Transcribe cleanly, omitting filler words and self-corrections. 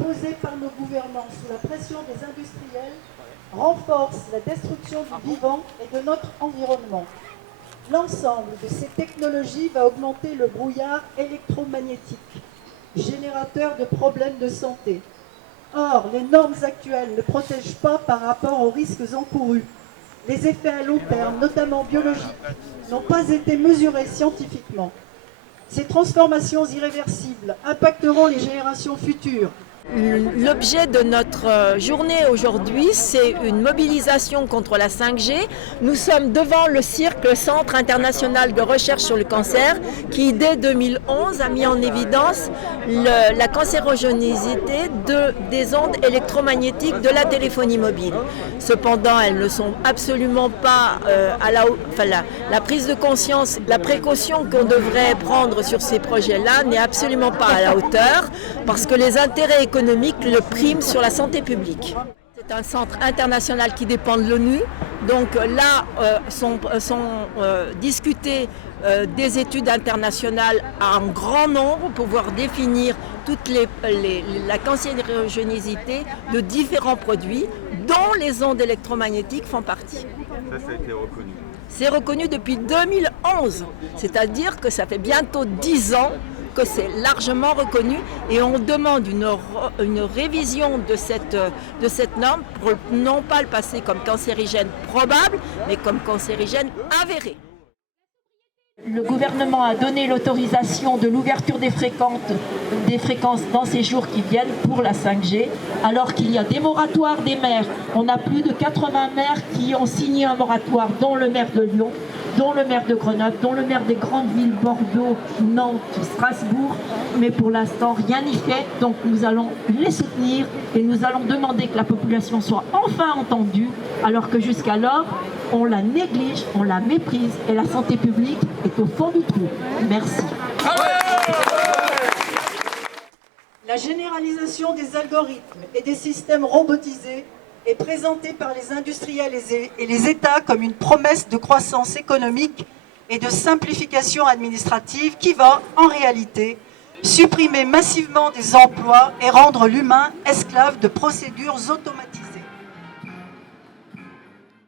imposée par nos gouvernants sous la pression des industriels renforce la destruction du vivant et de notre environnement. L'ensemble de ces technologies va augmenter le brouillard électromagnétique, générateur de problèmes de santé. Or, les normes actuelles ne protègent pas par rapport aux risques encourus. Les effets à long terme, notamment biologiques, n'ont pas été mesurés scientifiquement. Ces transformations irréversibles impacteront les générations futures. L'objet de notre journée aujourd'hui, c'est une mobilisation contre la 5G. Nous sommes devant le CIRC, le Centre international de recherche sur le cancer, qui dès 2011 a mis en évidence la cancérogénicité des ondes électromagnétiques de la téléphonie mobile. Cependant, elles ne sont absolument pas la prise de conscience, la précaution qu'on devrait prendre sur ces projets-là n'est absolument pas à la hauteur, parce que les intérêts économiques le prime sur la santé publique. C'est un centre international qui dépend de l'ONU, donc là sont discutées des études internationales en grand nombre pour pouvoir définir toute la cancérogénicité de différents produits dont les ondes électromagnétiques font partie. Ça a été reconnu. C'est reconnu depuis 2011, c'est-à-dire que ça fait bientôt 10 ans que c'est largement reconnu et on demande une révision de cette norme pour non pas le passer comme cancérigène probable, mais comme cancérigène avéré. Le gouvernement a donné l'autorisation de l'ouverture des fréquences dans ces jours qui viennent pour la 5G, alors qu'il y a des moratoires des maires. On a plus de 80 maires qui ont signé un moratoire, dont le maire de Lyon, dont le maire de Grenoble, dont le maire des grandes villes Bordeaux, Nantes, Strasbourg. Mais pour l'instant, rien n'y fait. Donc nous allons les soutenir et nous allons demander que la population soit enfin entendue, alors que jusqu'alors, on la néglige, on la méprise et la santé publique est au fond du trou. Merci. La généralisation des algorithmes et des systèmes robotisés est présentée par les industriels et les États comme une promesse de croissance économique et de simplification administrative qui va, en réalité, supprimer massivement des emplois et rendre l'humain esclave de procédures automatisées.